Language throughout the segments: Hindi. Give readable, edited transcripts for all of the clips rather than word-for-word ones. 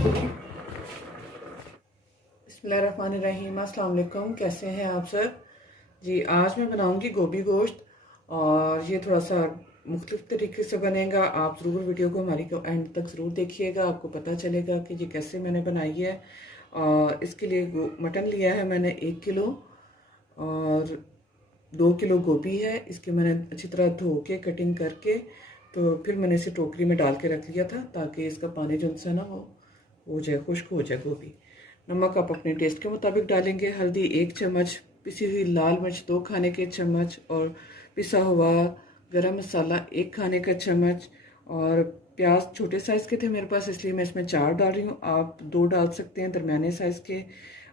बिस्मिल्लाहिर्रहमानिर्रहीम। अस्सलाम वालेकुम। कैसे हैं आप सब जी। आज मैं बनाऊंगी गोभी गोश्त और ये थोड़ा सा मुख्तलिफ तरीके से बनेगा। आप ज़रूर वीडियो को हमारी को एंड तक ज़रूर देखिएगा, आपको पता चलेगा कि ये कैसे मैंने बनाई है। और इसके लिए मटन लिया है मैंने 1 किलो और 2 किलो गोभी है। इसके मैंने अच्छी तरह धो के कटिंग करके तो फिर मैंने इसे टोकरी में डाल के रख लिया था ताकि इसका पानी जो सा ना वो हो जाए, खुश्क हो जाए गोभी। नमक आप अपने टेस्ट के मुताबिक डालेंगे। हल्दी 1 चम्मच, पिसी हुई लाल मिर्च 2 खाने के चम्मच और पिसा हुआ गरम मसाला 1 खाने का चम्मच। और प्याज छोटे साइज़ के थे मेरे पास, इसलिए मैं इसमें 4 डाल रही हूँ। आप 2 डाल सकते हैं दरमियाने साइज़ के।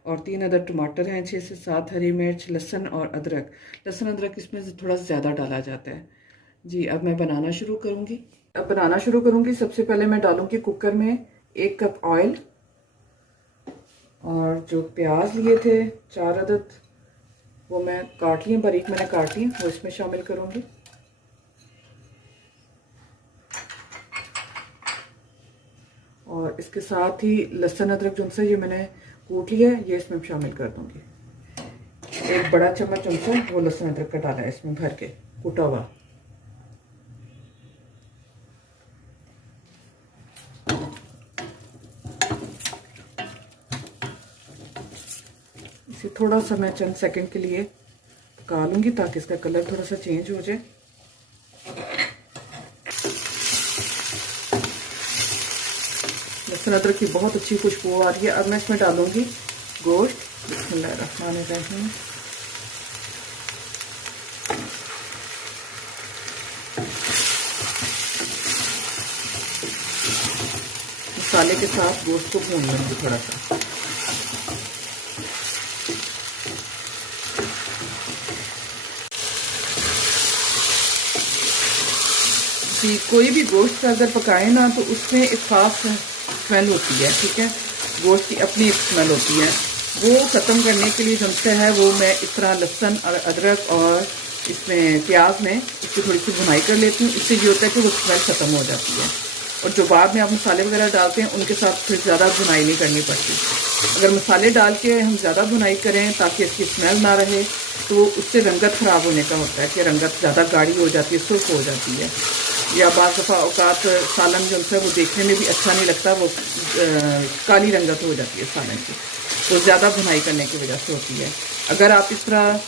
और 3 अदर टमाटर हैं, 6 से 7 हरी मिर्च, लहसुन और अदरक। लहसुन अदरक इसमें से थोड़ा ज़्यादा डाला जाता है जी। अब मैं बनाना शुरू करूँगी। सबसे पहले मैं डालूँगी कुकर में 1 कप ऑयल और जो प्याज लिए थे 4 अदद वो मैं काट लिए, बारीक मैंने काट लिए, वो इसमें शामिल करूँगी। और इसके साथ ही लहसुन अदरक जो सा ये मैंने कूट लिया है ये इसमें शामिल कर दूँगी। 1 बड़ा चम्मच जो सा वो लहसुन अदरक का डाला है इसमें भर के कूटा हुआ। इसे थोड़ा सा मैं चंद सेकंड के लिए पका लूँगी ताकि इसका कलर थोड़ा सा चेंज हो जाए। लहसुन अदरक की बहुत अच्छी खुशबू आ रही है। अब मैं इसमें डालूँगी गोश्त। बिस्मिल्लाहिर्रहमानिर्रहीम। मसाले के साथ गोश्त को भून लूँगी थोड़ा सा। जी, कोई भी गोश्त का अगर पकाए ना तो उसमें एक ख़ास स्मेल होती है, ठीक है। गोश्त की अपनी एक स्मेल होती है, वो ख़त्म करने के लिए जो है वो मैं इस तरह लहसुन और अदरक और इसमें प्याज में इसकी थोड़ी सी भुनाई कर लेती हूँ। इससे ये होता है कि वो स्मेल ख़त्म हो जाती है। और जो बाद में आप मसाले वगैरह डालते हैं उनके साथ फिर ज़्यादा भुनाई नहीं करनी पड़ती। अगर मसाले डाल के हम ज़्यादा भुनाई करें ताकि इसकी स्मेल ना रहे तो उससे रंगत ख़राब होने का होता है कि रंगत ज़्यादा गाढ़ी हो जाती है, सुर्ख हो जाती है। या बाज़ दफ़ा औकात सालन जो है वो देखने में भी अच्छा नहीं लगता, वो काली रंगत हो जाती है सालन की, तो ज़्यादा भुनाई करने की वजह से होती है। अगर आप इस तरह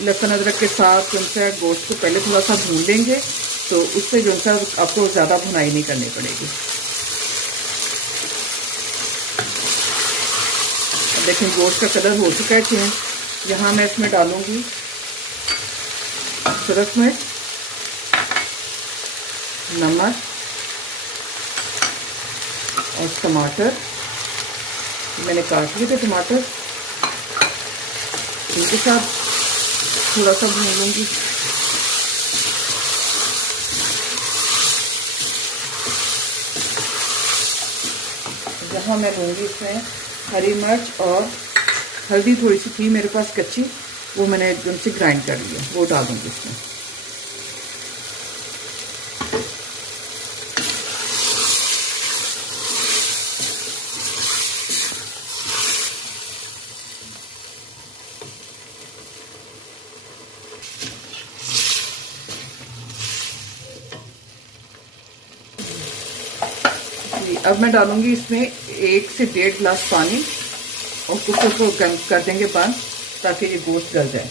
लहसुन अदरक के साथ जो है गोश्त को पहले थोड़ा सा भून लेंगे तो उससे जो है आपको ज़्यादा भुनाई नहीं करनी पड़ेगी। अब देखें गोश्त का कलर हो चुका है चेंज। यहाँ मैं इसमें डालूँगी सुरख मिर्च, नमक और टमाटर। मैंने काट लिए थे टमाटर, इनके साथ थोड़ा सा भून लूँगी। यहाँ मैं लूँगी इसमें हरी मिर्च और हल्दी थोड़ी सी थी मेरे पास कच्ची, वो मैंने उनसे ग्राइंड कर लिया, वो डाल दूँगी इसमें। अब मैं डालूंगी इसमें 1 से 1.5 गिलास पानी और कुकर को कर देंगे बंद ताकि ये गोश्त गल जाए।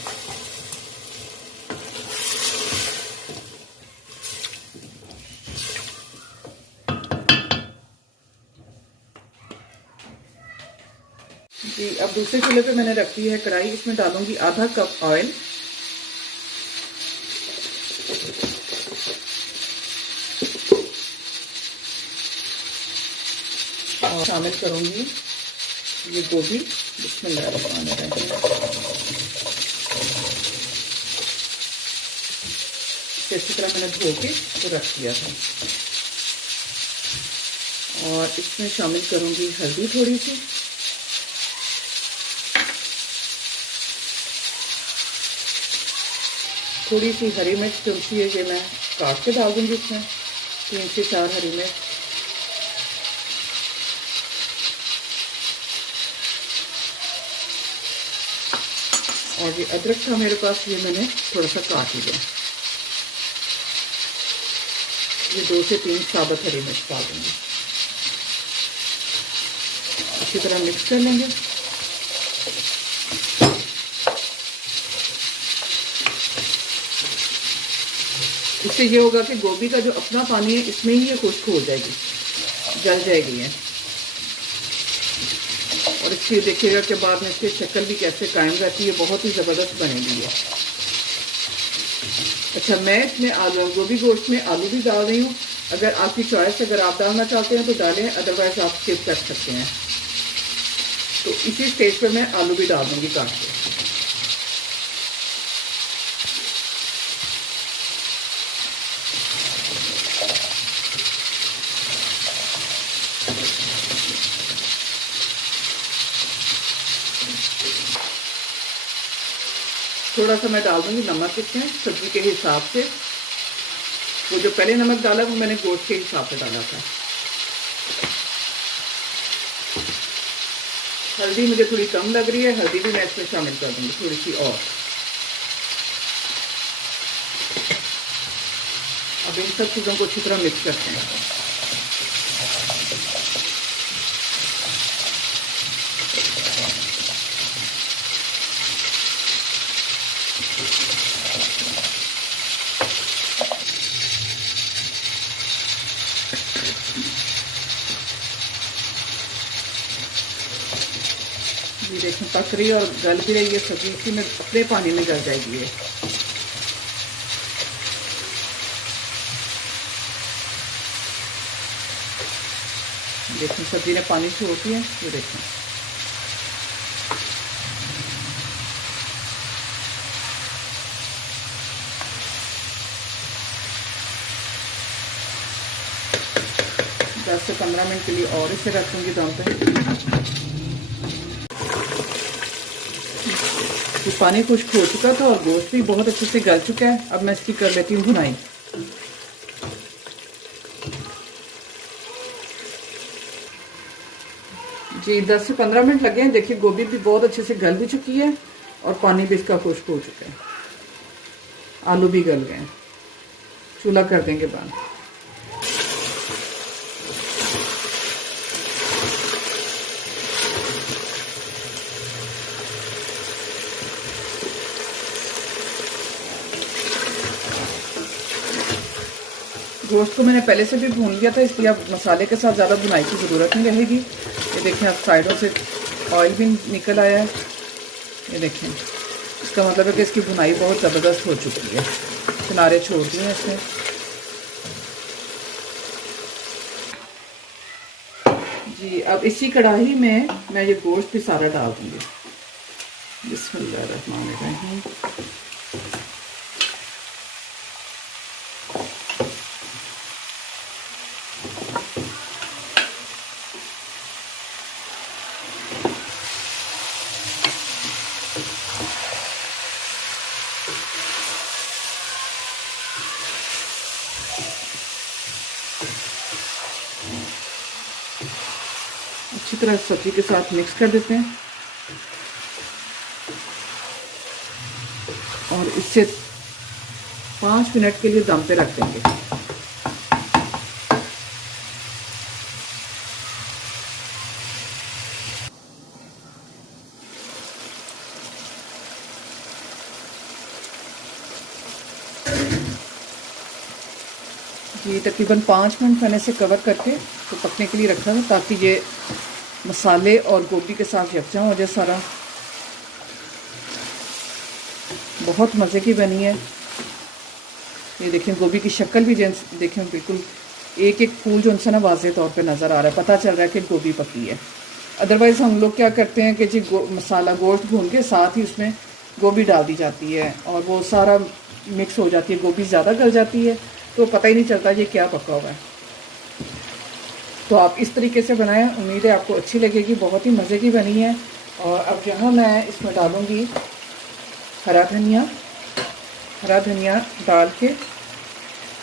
जी, अब दूसरे चूल्हे पे मैंने रखी है कढ़ाई, इसमें डालूंगी आधा कप ऑयल। और शामिल करूंगी ये गोभी। बिस्मिल्लाहिर्रहमानिर्रहीम। इसी तरह मैंने धो के तो रख दिया था। और इसमें शामिल करूंगी हल्दी थोड़ी सी, थोड़ी सी हरी मिर्च जो सी है ये मैं काट के डाल दूंगी इसमें, 3 से 4 हरी मिर्च। और ये अदरक था मेरे पास, ये मैंने थोड़ा सा काट लिया। ये 2 से 3 साबुत हरी मिर्च डाल दूँगी। अच्छी तरह मिक्स कर लेंगे। इससे ये होगा कि गोभी का जो अपना पानी है इसमें ही ये खुश्क हो जाएगी, जल जाएगी ये। और इसकी देखिएगा कि बाद में इसकी शक्ल भी कैसे कायम रहती है, बहुत ही ज़बरदस्त बनेगी ये। अच्छा, मैं इसमें आलू, गोभी गोश्त में आलू भी डाल रही हूँ। अगर आपकी चॉइस, अगर आप डालना चाहते हैं तो डालें, अदरवाइज आप स्किप कर सकते हैं। तो इसी स्टेज पर मैं आलू भी डाल दूँगी काट के। थोड़ा सा मैं डाल दूँगी नमक इसमें सब्जी के हिसाब से। वो जो पहले नमक डाला वो मैंने गोश्त के हिसाब से डाला था। हल्दी मुझे थोड़ी कम लग रही है, हल्दी भी मैं इसमें शामिल कर दूँगी थोड़ी सी और। अब इन सब चीज़ों को अच्छी तरह मिक्स करते हैं। ये देखें पक रही है और गल भी रही है सब्जी, इसी में अपने पानी में गल जाएगी ये। देखें सब्जी ने पानी छोड़ दिया, ये देखें। दस से 15 मिनट के लिए और इसे रखूंगी दम पे। ये पानी खुश्क हो चुका था और गोश्त भी बहुत अच्छे से गल चुका है। अब मैं इसकी कर लेती हूँ भुनाई। जी 10 से 15 मिनट लगे हैं। देखिए गोभी भी बहुत अच्छे से गल भी चुकी है और पानी भी इसका खुश्क हो चुका है, आलू भी गल गए हैं। चूल्हा कर देंगे बंद। गोश्त को मैंने पहले से भी भून लिया था, इसलिए अब मसाले के साथ ज़्यादा भुनाई की ज़रूरत नहीं रहेगी। ये देखें अब साइडों से ऑयल भी निकल आया है। ये देखें, इसका मतलब है कि इसकी भुनाई बहुत ज़बरदस्त हो चुकी है। किनारे छोड़ दिए हैं इसमें। जी अब इसी कढ़ाई में मैं ये गोश्त भी सारा डाल दूँगी। बिस्मिल्लाहिर्रहमानिर्रहीम। अच्छी तरह सब्जी के साथ मिक्स कर देते हैं और इससे 5 मिनट के लिए दम पे रख देंगे। ये तकरीबन 5 मिनट मैंने इसे कवर करके तो पकने के लिए रखा था, ताकि ये मसाले और गोभी के साथ यकजा हो जाए सारा। बहुत मज़े की बनी है। ये देखें गोभी की शक्ल भी देखें, बिल्कुल एक एक फूल जो उनसे ना वाज़ेह तौर पे नज़र आ रहा है, पता चल रहा है कि गोभी पकी है। अदरवाइज़ हम लोग क्या करते हैं कि जी मसाला गोश्त भून के साथ ही उसमें गोभी डाल दी जाती है और वो सारा मिक्स हो जाती है, गोभी ज़्यादा गल जाती है तो पता ही नहीं चलता ये क्या पका हुआ है। तो आप इस तरीके से बनाएं, उम्मीद है आपको अच्छी लगेगी। बहुत ही मज़े की बनी है। और अब यहाँ मैं इसमें डालूँगी हरा धनिया डाल के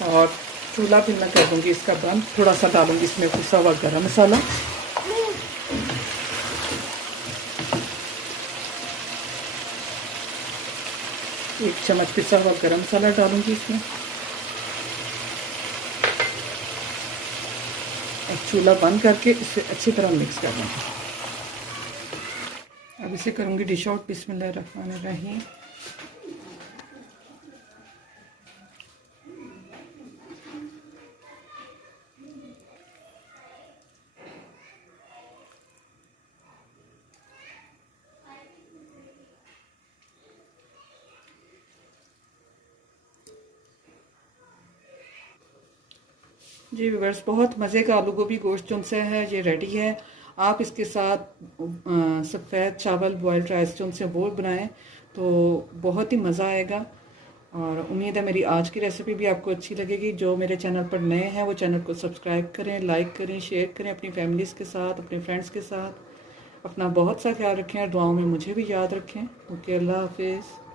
और चूल्हा फिर मैं कर दूँगी इसका बंद। थोड़ा सा डालूँगी इसमें पिसा हुआ गरम मसाला, 1 चम्मच पिसा हुआ गरम मसाला डालूंगी इसमें। अब चूल्हा बंद करके इसे अच्छी तरह मिक्स कर लूँगी। अब इसे करूँगी डिश आउट। बिस्मिल्लाहिर्रहमानिर्रहीम। जी व्यूअर्स, बहुत मज़े का आलू गोभी गोश्त जो है ये रेडी है। आप इसके साथ सफ़ेद चावल बॉयल्ड राइस जो वो बनाएं तो बहुत ही मज़ा आएगा। और उम्मीद है मेरी आज की रेसिपी भी आपको अच्छी लगेगी। जो मेरे चैनल पर नए हैं वो चैनल को सब्सक्राइब करें, लाइक करें, शेयर करें अपनी फैमिलीज़ के साथ, अपने फ्रेंड्स के साथ। अपना बहुत सा ख्याल रखें और दुआओं में मुझे भी याद रखें। ओके, अल्लाह हाफिज़।